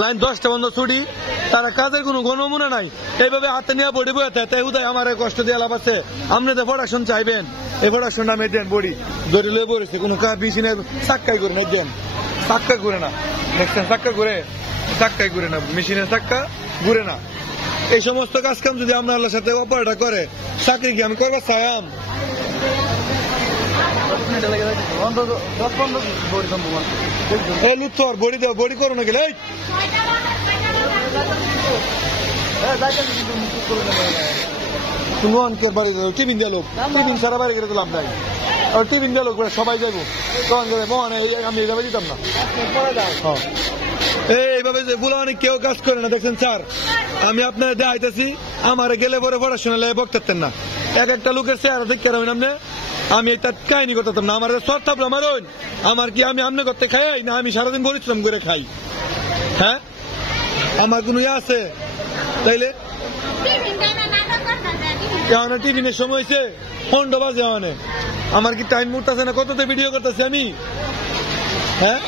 Line 10টা বন্ধ ছুটি, তারা কাজের কোনো গণমূল্য নাই, এইভাবে হাতে নিয়ে বডি বইতে তাই উদয় আমার কষ্ট দিয়ে লাভ আছে। আপনি তো প্রোডাকশন চাইবেন, এই প্রোডাকশন নামে দেন বডি ধরে লয়ে পড়েছে, কোনো মেশিনের চাক্কাই করে না, দেন চাক্কা ঘুরে না, দেখছেন চাক্কা ঘুরে, চাক্কাই ঘুরে না, মেশিনের চাক্কা ঘুরে না। এই সমস্ত কাজ কাম যদি আমরা আল্লাহর সাথে অপারেটর করে, চাকরি কি আমি করবো চাইম? এই লুৎফর বডি দেও, বডি করো না গেলে তুমি অনেকের বাড়ি টিফিন দিয়ে লোক, টিফিন সারা বাড়ি গেলে তো লাভ নাই, আর টিফিন দিয়ে লোক সবাই যাবো তখন করে মহানে আমি এইভাবে দিতাম না। এইভাবে যে বলে অনেক কেউ কাজ করে না, দেখছেন স্যার আমি আপনার দেখাইতেছি, আমার গেলে পরে পড়াশোনা বক্তাতেন না, এক একটা লোকের চেহারা ঠিক কেন আপনি, আমি তার কাহিনী করতাম না, আমার সব থাকলো আমার ওই আমার কি আমি আমনে করতে খাই না, আমি সারাদিন পরিশ্রম করে খাই? হ্যাঁ আমার কোনো ইয়ে আছে তাইলে? টিফিনের সময় হয়েছে 15 বাজে, আমার কি টাইম উঠতেছে না, কততে ভিডিও করতেছি আমি? হ্যাঁ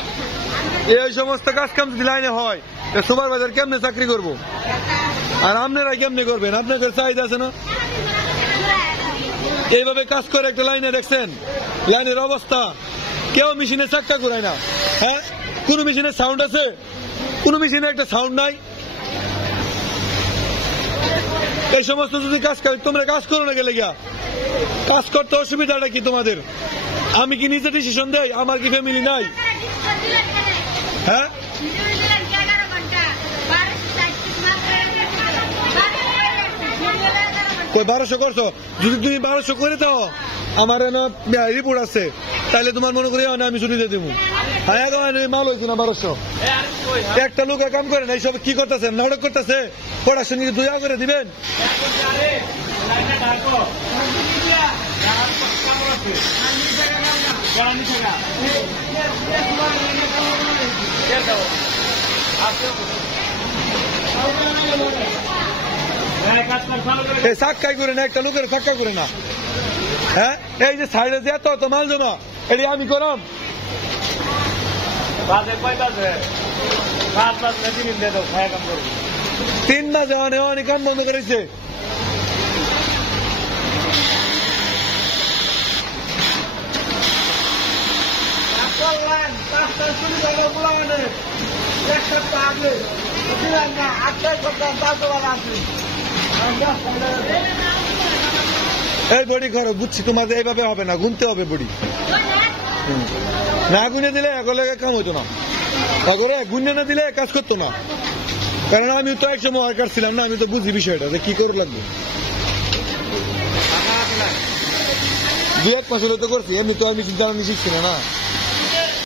এই সমস্ত কাজ কাম যদি লাইনে হয়, সুপারভাইজার কেমনে চাকরি করবো? আর আপনারা কেমনে করবেন? আপনাদের চাহিদা আছে না? এইভাবে কাজ করে একটা লাইনে, দেখছেন লাইনের অবস্থা, কেউ মেশিনে চাক্কা ঘুরায় না। হ্যাঁ কোন মেশিনের সাউন্ড আছে? কোন মেশিনে একটা সাউন্ড নাই। এই সমস্ত যদি কাজ করে, তোমরা কাজ করো না গেলে গিয়া, কাজ করতে অসুবিধাটা কি তোমাদের? আমি কি নিজে ডিসিশন দেই? আমার কি ফ্যামিলি নাই? হ্যাঁ 1200 করছো, যদি তুমি 1200 করে দাও, আমার রিপোর্ট আছে, তাহলে তোমার মনে করি আমি ছুটি দিয়ে দেবো। হ্যাঁ মাল হয়েছে না 1200? একটা লোক কাম করে না, এইসব কি করতেছে? নাটক করতেছে, পড়াশোনা কি 2 করে দিবেন? চাক্কাই করে না, একটা লোকের চাক্কা করে না। হ্যাঁ এই যে সাইডে যে এত মাল জমা, এটি আমি করাম? 3 মাসে অনেক কাম বন্ধ করেছে। এই বডি করো, বুঝছি তোমাদের এইভাবে হবে না, গুনতে হবে বডি, না গুনে দিলে একলে কাম হইতো না, গুনে না দিলে কাজ করতো না। কারণ আমি তো এক সময় ওয়ার্কার ছিলাম না, আমি তো বুঝি বিষয়টা যে কি করে লাগবে। 2-1 মাস হলে তো করছি, এমনি তো আমি চিন্তা শিখছি না।